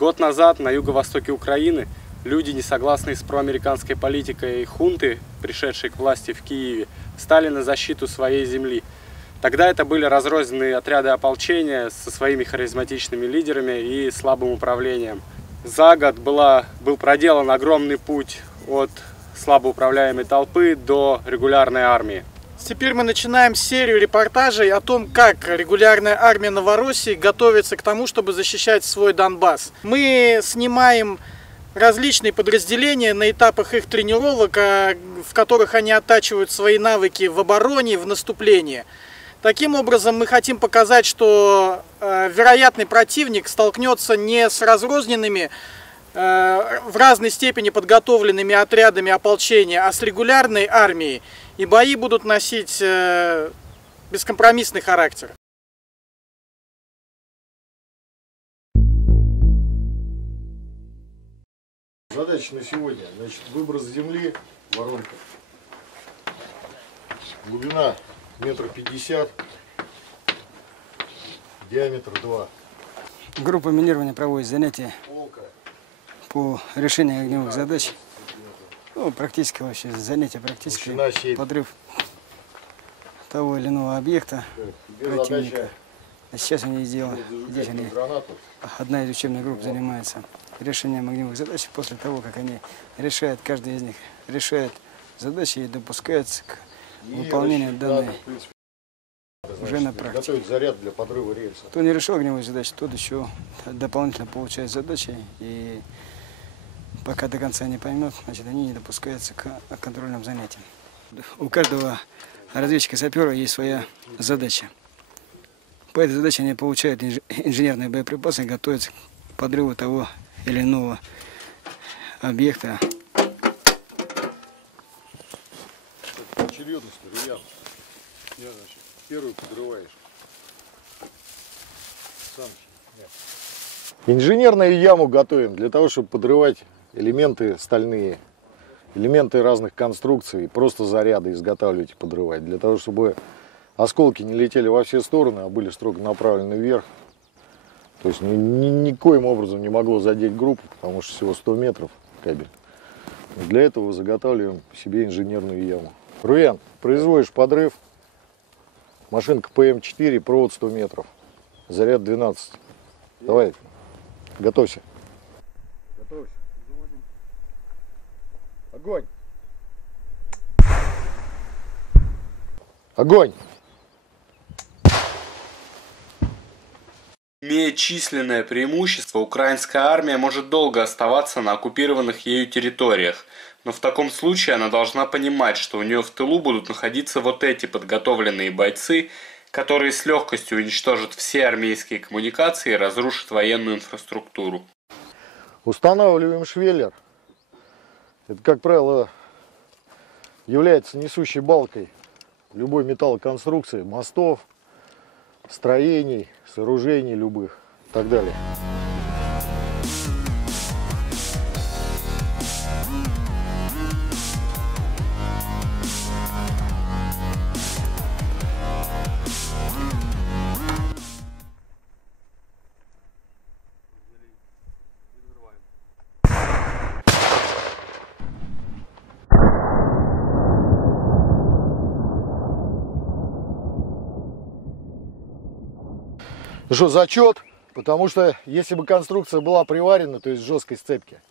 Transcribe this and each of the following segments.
Год назад на юго-востоке Украины люди, не согласные с проамериканской политикой хунты, пришедшей к власти в Киеве, встали на защиту своей земли. Тогда это были разрозненные отряды ополчения со своими харизматичными лидерами и слабым управлением. За год был проделан огромный путь от слабоуправляемой толпы до регулярной армии. Теперь мы начинаем серию репортажей о том, как регулярная армия Новороссии готовится к тому, чтобы защищать свой Донбасс. Мы снимаем различные подразделения на этапах их тренировок, в которых они оттачивают свои навыки в обороне, в наступлении. Таким образом, мы хотим показать, что вероятный противник столкнется не с разрозненными, в разной степени подготовленными отрядами ополчения, а с регулярной армией. И бои будут носить бескомпромиссный характер. Задача на сегодня. Значит, выброс земли, воронка. Глубина 1,50 м, диаметр 2. Группа минирования проводит занятия по решению огневых задач. Ну, практически вообще занятия практически подрыв того или иного объекта противника. А сейчас они сделали. Здесь одна из учебных групп занимается решением огневых задач. После того, как они решают, каждый из них решает задачи и допускается к выполнению данной уже на практике. Готовить заряд для подрыва рельса. Кто не решил огневые задачи, тот еще дополнительно получает задачи. И пока до конца не поймет, значит, они не допускаются к контрольным занятиям. У каждого разведчика-сапера есть своя задача. По этой задаче они получают инженерные боеприпасы и готовятся к подрыву того или иного объекта. Очередность, Илья. Я, значит, первый подрываешь. Сам. Инженерную яму готовим для того, чтобы подрывать элементы стальные, элементы разных конструкций, просто заряды изготавливать и подрывать, для того, чтобы осколки не летели во все стороны, а были строго направлены вверх. То есть никоим образом не могло задеть группу, потому что всего 100 метров кабель. Для этого заготавливаем себе инженерную яму. Руян, производишь подрыв, машинка ПМ-4, провод 100 метров, заряд 12. Давай, готовься. Готовься. Огонь! Огонь! Имея численное преимущество, украинская армия может долго оставаться на оккупированных ею территориях, но в таком случае она должна понимать, что у нее в тылу будут находиться вот эти подготовленные бойцы, которые с легкостью уничтожат все армейские коммуникации и разрушат военную инфраструктуру. Устанавливаем швеллер. Это, как правило, является несущей балкой любой металлоконструкции, мостов, строений, сооружений любых и так далее. Что, зачет? Потому что если бы конструкция была приварена, то есть в жесткой сцепке,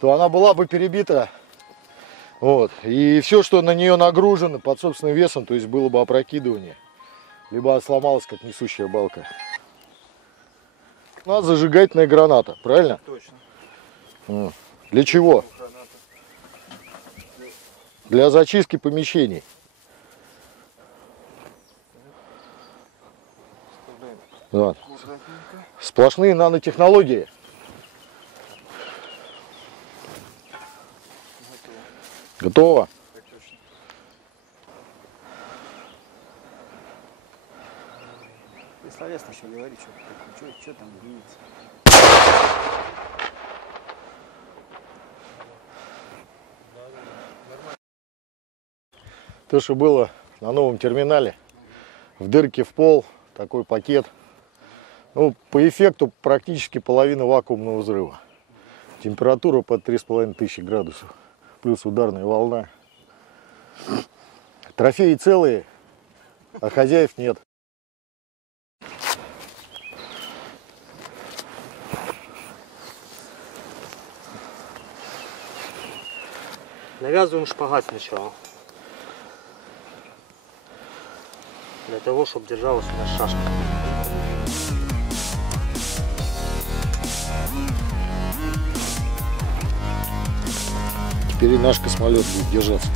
то она была бы перебита. Вот. И все, что на нее нагружено под собственным весом, то есть было бы опрокидывание, либо сломалась как несущая балка. У нас зажигательная граната, правильно? Точно. Для чего? Для зачистки помещений. Да. Сплошные нанотехнологии. Готово. Ты словесно еще говори, что там двигается. То, что было на новом терминале, в дырке в пол, такой пакет Ну, по эффекту практически половина вакуумного взрыва. Температура под 3500 градусов. Плюс ударная волна. Трофеи целые, а хозяев нет. Навязываем шпагат сначала. Для того, чтобы держалась у нас шашка. Теперь и наш космолет будет держаться.